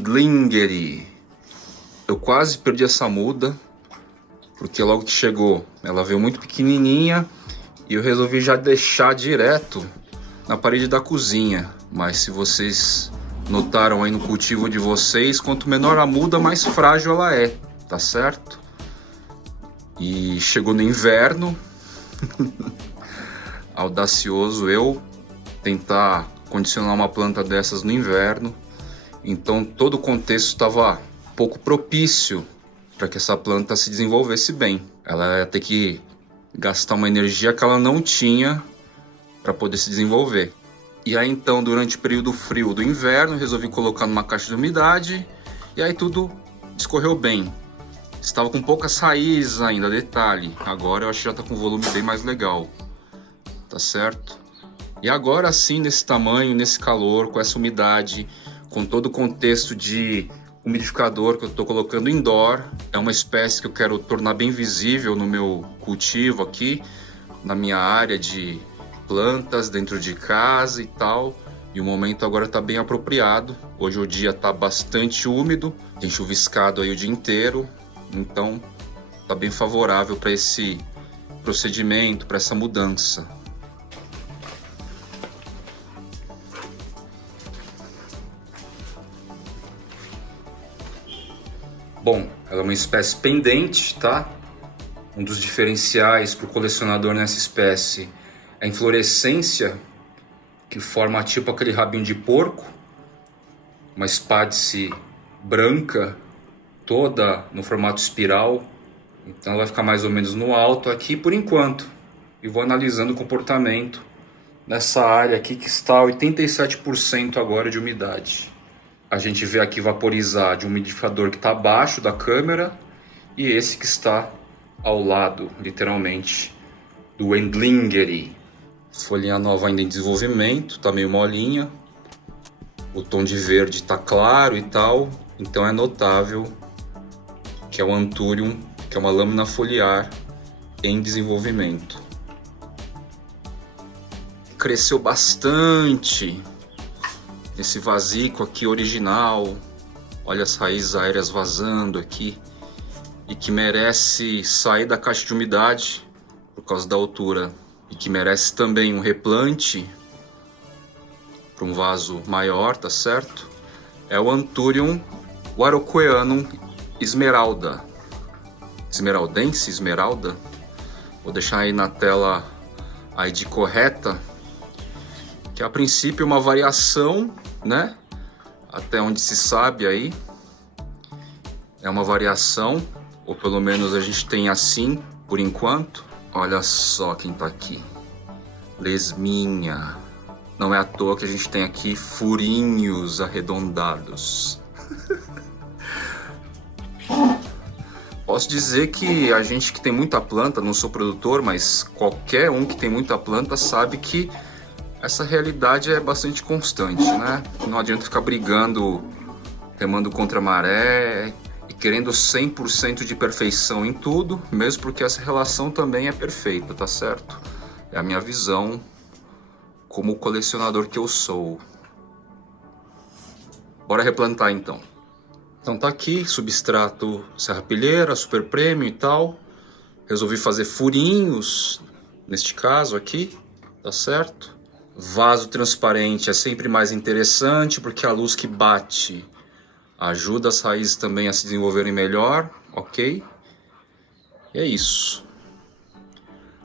Wendlingeri. Eu quase perdi essa muda, porque logo que chegou ela veio muito pequenininha e eu resolvi já deixar direto na parede da cozinha. Mas se vocês notaram aí no cultivo de vocês, quanto menor a muda, mais frágil ela é, tá certo? E chegou no inverno, audacioso eu tentar condicionar uma planta dessas no inverno, então todo o contexto estava pouco propício para que essa planta se desenvolvesse bem. Ela ia ter que gastar uma energia que ela não tinha para poder se desenvolver. E aí então, durante o período frio do inverno, resolvi colocar numa caixa de umidade e aí tudo discorreu bem. Estava com poucas raízes ainda, detalhe. Agora eu acho que já está com um volume bem mais legal, tá certo? E agora sim, nesse tamanho, nesse calor, com essa umidade, com todo o contexto de umidificador que eu estou colocando indoor, é uma espécie que eu quero tornar bem visível no meu cultivo aqui, na minha área de plantas, dentro de casa e tal. E o momento agora está bem apropriado. Hoje o dia está bastante úmido, tem chuviscado aí o dia inteiro, então está bem favorável para esse procedimento, para essa mudança. Bom, ela é uma espécie pendente, tá? Um dos diferenciais para o colecionador nessa espécie é a inflorescência, que forma tipo aquele rabinho de porco, uma espádice branca, toda no formato espiral. Então ela vai ficar mais ou menos no alto aqui por enquanto. E vou analisando o comportamento nessa área aqui que está 87% agora de umidade. A gente vê aqui vaporizar de um umidificador que está abaixo da câmera e esse que está ao lado, literalmente, do Wendlingeri. Folhinha nova ainda em desenvolvimento, está meio molinha. O tom de verde está claro e tal, então é notável que é o Anthurium, que é uma lâmina foliar em desenvolvimento. Cresceu bastante esse vasico aqui original, olha as raízes aéreas vazando aqui, e que merece sair da caixa de umidade por causa da altura, e que merece também um replante para um vaso maior, tá certo? É o Anthurium Warocqueanum esmeralda, esmeraldense, esmeralda, vou deixar aí na tela a ID correta, que a princípio é uma variação, né? Até onde se sabe aí, é uma variação, ou pelo menos a gente tem assim por enquanto. Olha só quem tá aqui, lesminha. Não é à toa que a gente tem aqui furinhos arredondados. Posso dizer que a gente que tem muita planta, não sou produtor, mas qualquer um que tem muita planta sabe que essa realidade é bastante constante, né? Não adianta ficar brigando, remando contra a maré e querendo 100% de perfeição em tudo, mesmo porque essa relação também é perfeita, tá certo? É a minha visão como colecionador que eu sou. Bora replantar então. Então tá aqui, substrato serrapilheira, super premium e tal. Resolvi fazer furinhos, neste caso aqui, tá certo? Vaso transparente é sempre mais interessante porque a luz que bate ajuda as raízes também a se desenvolverem melhor, ok? E é isso.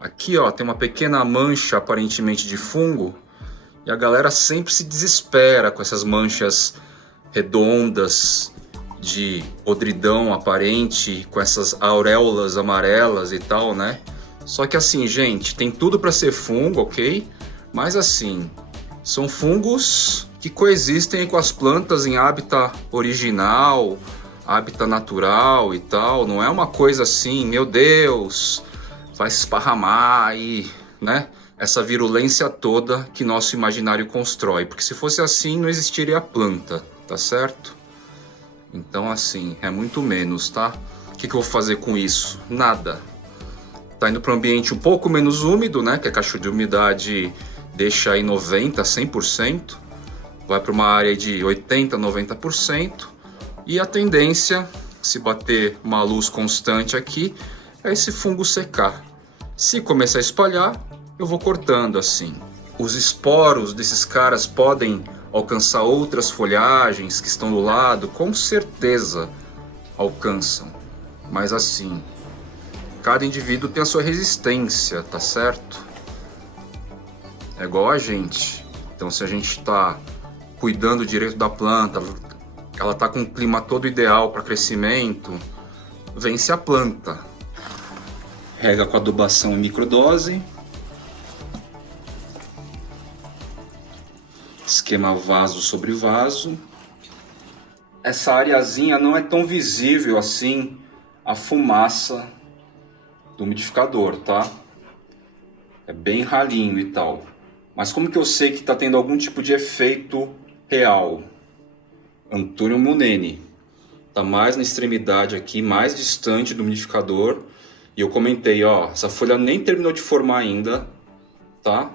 Aqui ó, tem uma pequena mancha aparentemente de fungo e a galera sempre se desespera com essas manchas redondas de podridão aparente, com essas auréolas amarelas e tal, né? Só que assim, gente, tem tudo para ser fungo, ok? Mas assim, são fungos que coexistem com as plantas em hábitat original, hábitat natural e tal. Não é uma coisa assim, meu Deus, vai se esparramar aí, né? Essa virulência toda que nosso imaginário constrói. Porque se fosse assim, não existiria a planta, tá certo? Então assim, é muito menos, tá? O que eu vou fazer com isso? Nada. Tá indo para um ambiente um pouco menos úmido, né? Que a caixa de umidade deixa aí 90%, 100%, vai para uma área de 80%, 90%, E a tendência, se bater uma luz constante aqui, é esse fungo secar. Se começar a espalhar, eu vou cortando assim. Os esporos desses caras podem alcançar outras folhagens que estão do lado, com certeza alcançam. Mas assim, cada indivíduo tem a sua resistência, tá certo? É igual a gente. Então se a gente está cuidando direito da planta, ela está com um clima todo ideal para crescimento, vence a planta. Rega com adubação em microdose. Esquema vaso sobre vaso. Essa areazinha não é tão visível assim a fumaça do umidificador, tá? É bem ralinho e tal. Mas como que eu sei que está tendo algum tipo de efeito real? Antônio Muneni. Está mais na extremidade aqui, mais distante do umidificador. E eu comentei, ó, essa folha nem terminou de formar ainda, tá?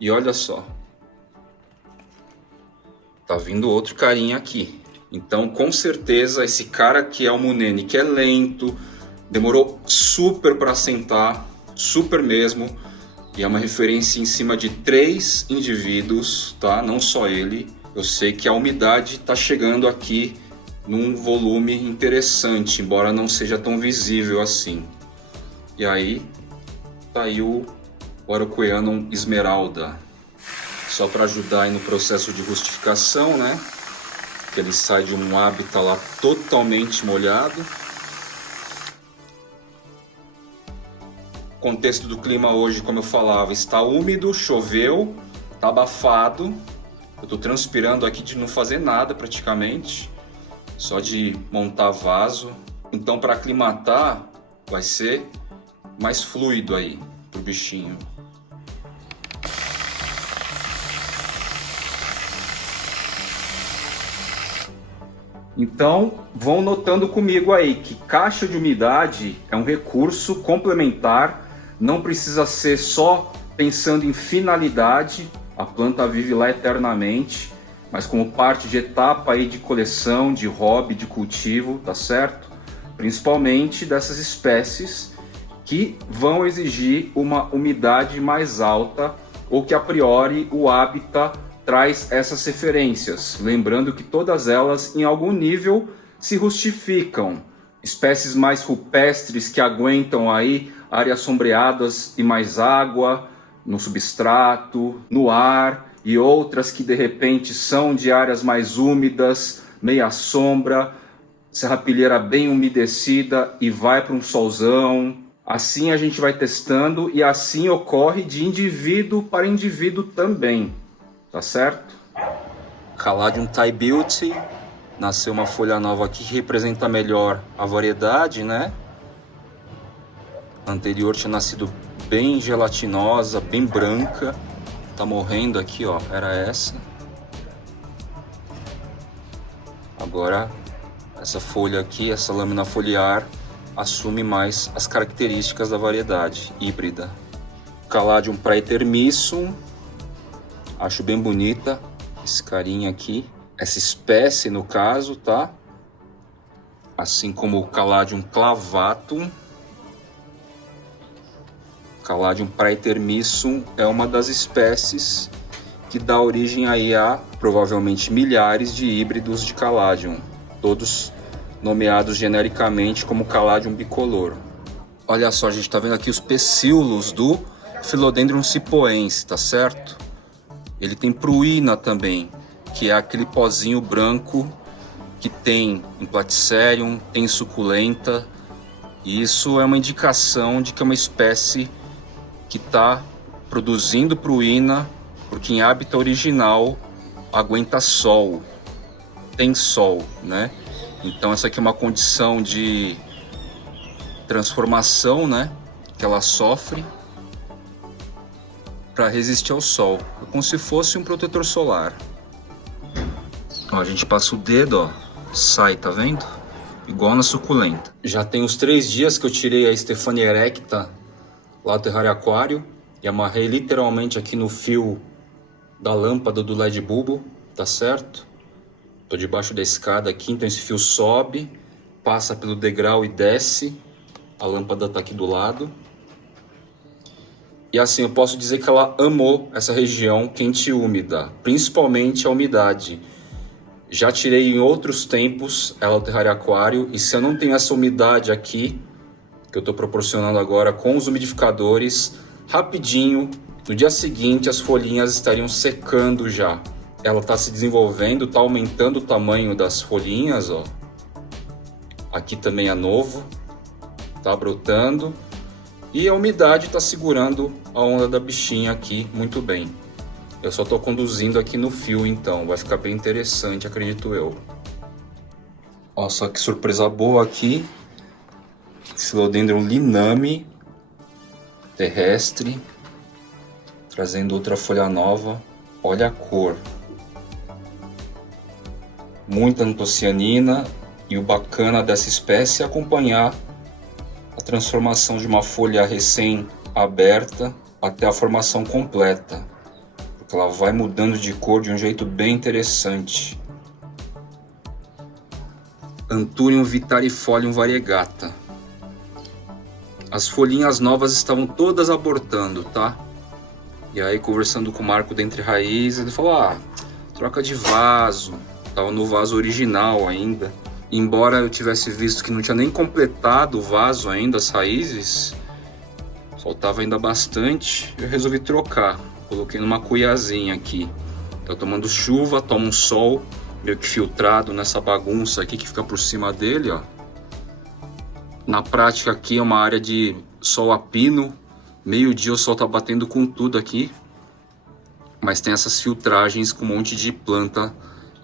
E olha só. Tá vindo outro carinha aqui. Então, com certeza, esse cara que é o Muneni, que é lento, demorou super para assentar, super mesmo. E é uma referência em cima de 3 indivíduos, tá? Não só ele. Eu sei que a umidade está chegando aqui num volume interessante, embora não seja tão visível assim. E aí, tá aí o Araucoianum esmeralda. Só para ajudar aí no processo de rustificação, né? Que ele sai de um hábitat lá totalmente molhado. O contexto do clima hoje, como eu falava, está úmido, choveu, está abafado. Eu estou transpirando aqui de não fazer nada praticamente, só de montar vaso. Então, para aclimatar, vai ser mais fluido aí pro bichinho. Então, vão notando comigo aí que caixa de umidade é um recurso complementar, não precisa ser só pensando em finalidade, a planta vive lá eternamente, mas como parte de etapa aí de coleção, de hobby, de cultivo, tá certo? Principalmente dessas espécies que vão exigir uma umidade mais alta ou que a priori o hábitat traz essas referências, lembrando que todas elas em algum nível se justificam. Espécies mais rupestres que aguentam aí áreas sombreadas e mais água no substrato, no ar, e outras que de repente são de áreas mais úmidas, meia sombra, serrapilheira bem umedecida e vai para um solzão. Assim a gente vai testando e assim ocorre de indivíduo para indivíduo também. Tá certo? Caladium Thai Beauty. Nasceu uma folha nova aqui que representa melhor a variedade, né? A anterior tinha nascido bem gelatinosa, bem branca. Tá morrendo aqui, ó. Era essa. Agora, essa folha aqui, essa lâmina foliar, assume mais as características da variedade híbrida. Caladium praetermissum. Acho bem bonita esse carinha aqui, essa espécie no caso, tá? Assim como o Caladium clavatum. Caladium praetermissum é uma das espécies que dá origem aí a provavelmente milhares de híbridos de Caladium, todos nomeados genericamente como Caladium bicolor. Olha só, a gente tá vendo aqui os pecíolos do Philodendron cipoense, tá certo? Ele tem pruína também, que é aquele pozinho branco que tem em Platycerium, tem em suculenta. E isso é uma indicação de que é uma espécie que está produzindo pruína, porque em hábitat original aguenta sol, tem sol, né? Então essa aqui é uma condição de transformação, né, que ela sofre para resistir ao sol, como se fosse um protetor solar. Ó, a gente passa o dedo, ó, sai, tá vendo? Igual na suculenta. Já tem uns 3 dias que eu tirei a Stephania erecta lá do terrário aquário e amarrei literalmente aqui no fio da lâmpada do LED bulbo, tá certo? Tô debaixo da escada aqui, então esse fio sobe, passa pelo degrau e desce. A lâmpada tá aqui do lado. E assim, eu posso dizer que ela amou essa região quente e úmida, principalmente a umidade. Já tirei em outros tempos ela do terrário aquário, e se eu não tenho essa umidade aqui, que eu estou proporcionando agora com os umidificadores, rapidinho, no dia seguinte as folhinhas estariam secando já. Ela está se desenvolvendo, está aumentando o tamanho das folhinhas, ó. Aqui também é novo, está brotando. E a umidade está segurando a onda da bichinha aqui muito bem. Eu só estou conduzindo aqui no fio, então vai ficar bem interessante, acredito eu. Ó, só que surpresa boa aqui. Philodendron liname terrestre, trazendo outra folha nova. Olha a cor. Muita antocianina, e o bacana dessa espécie é acompanhar a transformação de uma folha recém-aberta até a formação completa, porque ela vai mudando de cor de um jeito bem interessante. Anthurium vitarifolium variegata. As folhinhas novas estavam todas abortando, tá? E aí, conversando com o Marco da Entre Raízes, ele falou: ah, troca de vaso. Tava no vaso original ainda. Embora eu tivesse visto que não tinha nem completado o vaso ainda, as raízes, faltava ainda bastante, eu resolvi trocar. Coloquei numa cuiazinha aqui. Tá tomando chuva, toma um sol, meio que filtrado nessa bagunça aqui que fica por cima dele, ó. Na prática aqui é uma área de sol a pino. Meio-dia o sol tá batendo com tudo aqui. Mas tem essas filtragens com um monte de planta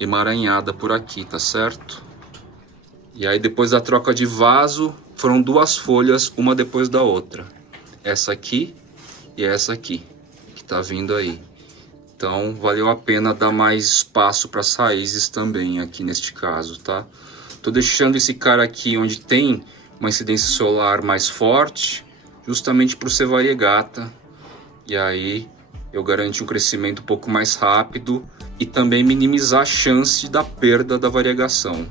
emaranhada por aqui, tá certo? E aí depois da troca de vaso, foram duas folhas, uma depois da outra. Essa aqui e essa aqui, que tá vindo aí. Então valeu a pena dar mais espaço para as raízes também aqui neste caso, tá? Tô deixando esse cara aqui onde tem uma incidência solar mais forte, justamente por ser variegata. E aí eu garanti um crescimento um pouco mais rápido e também minimizar a chance da perda da variegação.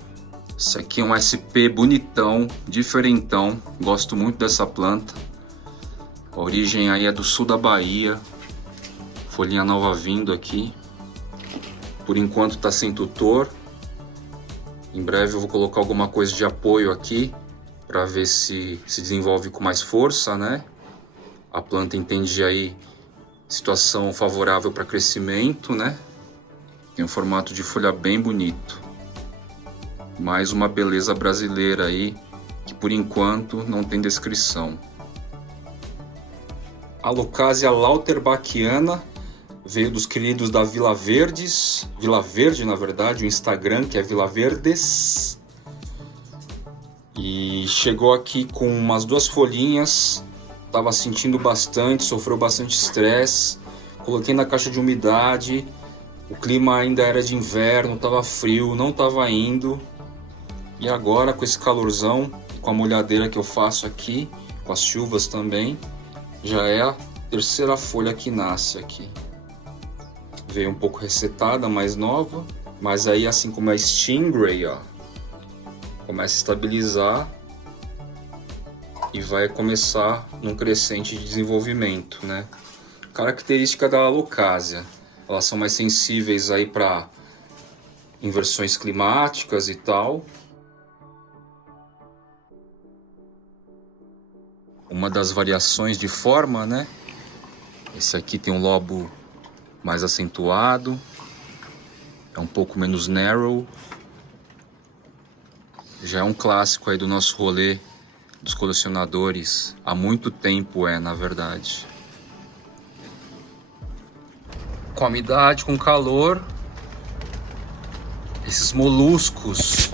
Esse aqui é um SP bonitão, diferentão, gosto muito dessa planta. A origem aí é do sul da Bahia, folhinha nova vindo aqui. Por enquanto tá sem tutor. Em breve eu vou colocar alguma coisa de apoio aqui, para ver se desenvolve com mais força, né? A planta entende aí situação favorável para crescimento, né? Tem um formato de folha bem bonito. Mais uma beleza brasileira aí, que por enquanto não tem descrição. A Alocasia lauterbachiana veio dos queridos da Vila Verdes. Vila Verde, na verdade, o Instagram, que é Vila Verdes. E chegou aqui com umas duas folhinhas. Tava sentindo bastante, sofreu bastante estresse. Coloquei na caixa de umidade. O clima ainda era de inverno, tava frio, não tava indo. E agora, com esse calorzão, com a molhadeira que eu faço aqui, com as chuvas também, já é a terceira folha que nasce aqui. Veio um pouco ressetada, mais nova, mas aí, assim como a Stingray, ó, começa a estabilizar e vai começar num crescente de desenvolvimento, né? Característica da Alocasia, elas são mais sensíveis aí para inversões climáticas e tal. Uma das variações de forma, né? Esse aqui tem um lobo mais acentuado, é um pouco menos narrow. Já é um clássico aí do nosso rolê dos colecionadores, há muito tempo na verdade. Com a umidade, com o calor, esses moluscos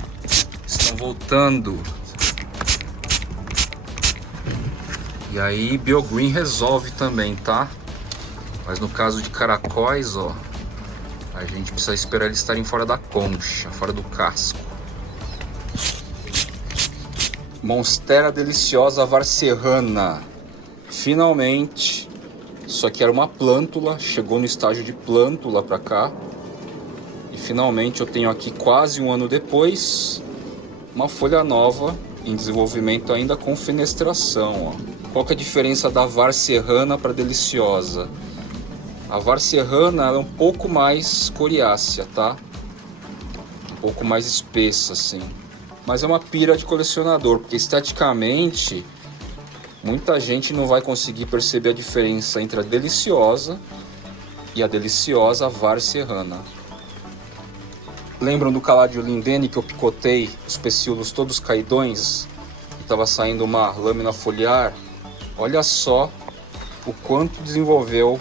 estão voltando. E aí BioGreen resolve também, tá? Mas no caso de caracóis, ó, a gente precisa esperar eles estarem fora da concha, fora do casco. Monstera deliciosa varserrana. Finalmente, isso aqui era uma plântula, chegou no estágio de plântula pra cá. E finalmente eu tenho aqui, quase um ano depois, uma folha nova em desenvolvimento ainda com fenestração, ó. Qual que é a diferença da var serrana para deliciosa? A var serrana ela é um pouco mais coriácea, tá? Um pouco mais espessa assim. Mas é uma pira de colecionador, porque esteticamente muita gente não vai conseguir perceber a diferença entre a deliciosa e a deliciosa var serrana. Lembram do Caladio lindene que eu picotei os pecíolos todos caidões? E estava saindo uma lâmina foliar? Olha só o quanto desenvolveu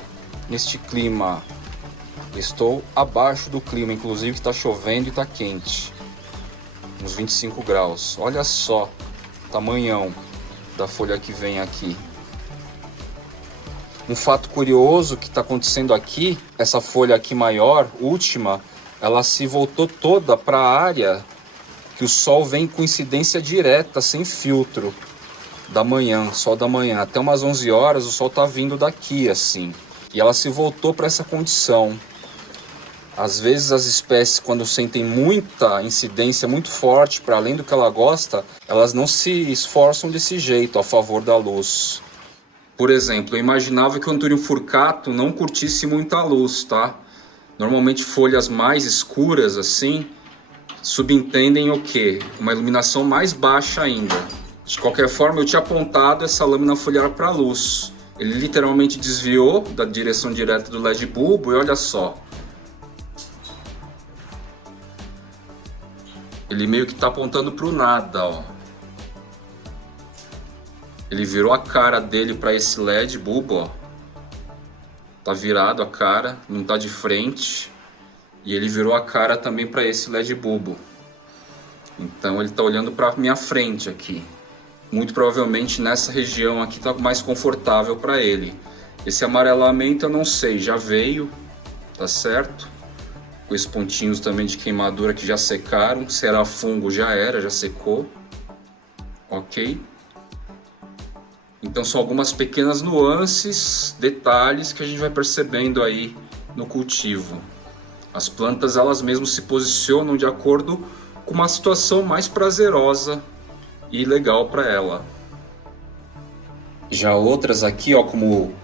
neste clima. Estou abaixo do clima, inclusive que está chovendo e está quente. Uns 25 graus. Olha só o tamanhão da folha que vem aqui. Um fato curioso que está acontecendo aqui, essa folha aqui maior, última, ela se voltou toda para a área que o sol vem com incidência direta, sem filtro, da manhã, sol da manhã. Até umas 11 horas o sol tá vindo daqui assim. E ela se voltou para essa condição. Às vezes as espécies, quando sentem muita incidência muito forte para além do que ela gosta, elas não se esforçam desse jeito a favor da luz. Por exemplo, eu imaginava que o Anthurium furcato não curtisse muita luz, tá? Normalmente folhas mais escuras assim subentendem o quê? Uma iluminação mais baixa ainda. De qualquer forma, eu tinha apontado essa lâmina foliar para a luz. Ele literalmente desviou da direção direta do LED bulbo e olha só. Ele meio que está apontando para o nada, ó. Ele virou a cara dele para esse LED bulbo, ó. Tá virado a cara, não tá de frente. E ele virou a cara também para esse LED bulbo. Então ele está olhando para minha frente aqui. Muito provavelmente nessa região aqui está mais confortável para ele. Esse amarelamento eu não sei, já veio, tá certo? Com esses pontinhos também de queimadura que já secaram. Será fungo, já era, já secou. Ok? Então são algumas pequenas nuances, detalhes que a gente vai percebendo aí no cultivo. As plantas elas mesmas se posicionam de acordo com uma situação mais prazerosa e legal para ela. Já outras aqui, ó, como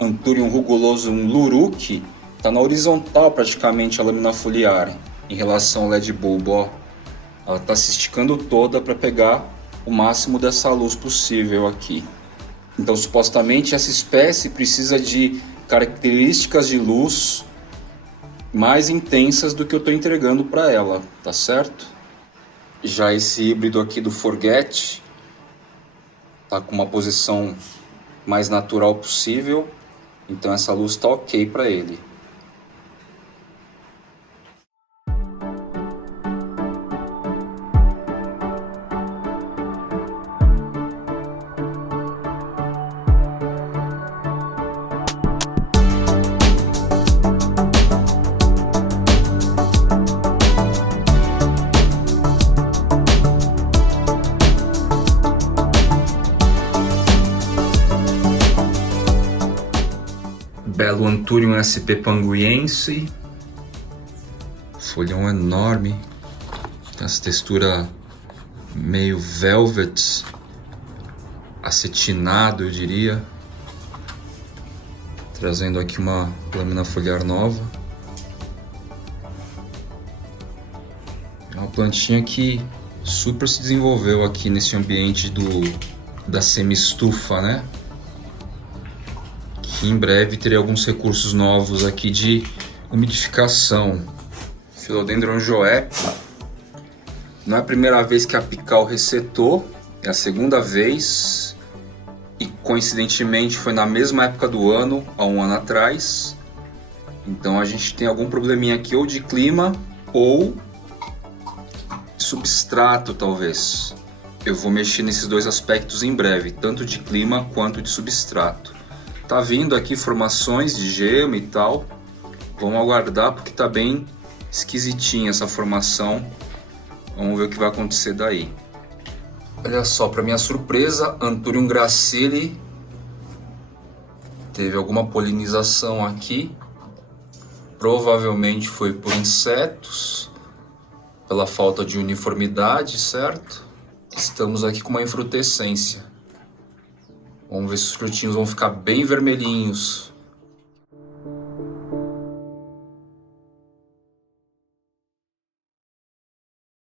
Anthurium rugulosum luruc, tá na horizontal praticamente a lâmina foliar em relação ao LED bulbo, ó. Ela tá se esticando toda para pegar o máximo dessa luz possível aqui. Então, supostamente essa espécie precisa de características de luz mais intensas do que eu estou entregando para ela, tá certo? Já esse híbrido aqui do Forget tá com uma posição mais natural possível, então essa luz tá ok para ele. Belo Anthurium sp panguiense, folhão enorme, tem essa textura meio velvet, acetinado eu diria, trazendo aqui uma lâmina foliar nova. É uma plantinha que super se desenvolveu aqui nesse ambiente da semi-estufa, né? Em breve terei alguns recursos novos aqui de umidificação. Philodendron joep. Não é a primeira vez que a apical recetou, é a segunda vez. E coincidentemente foi na mesma época do ano, há um ano atrás. Então a gente tem algum probleminha aqui ou de clima ou de substrato talvez. Eu vou mexer nesses dois aspectos em breve, tanto de clima quanto de substrato. Tá vindo aqui formações de gema e tal. Vamos aguardar porque tá bem esquisitinha essa formação. Vamos ver o que vai acontecer daí. Olha só, para minha surpresa, Anthurium gracile teve alguma polinização aqui. Provavelmente foi por insetos, pela falta de uniformidade, certo? Estamos aqui com uma infrutescência. Vamos ver se os frutinhos vão ficar bem vermelhinhos.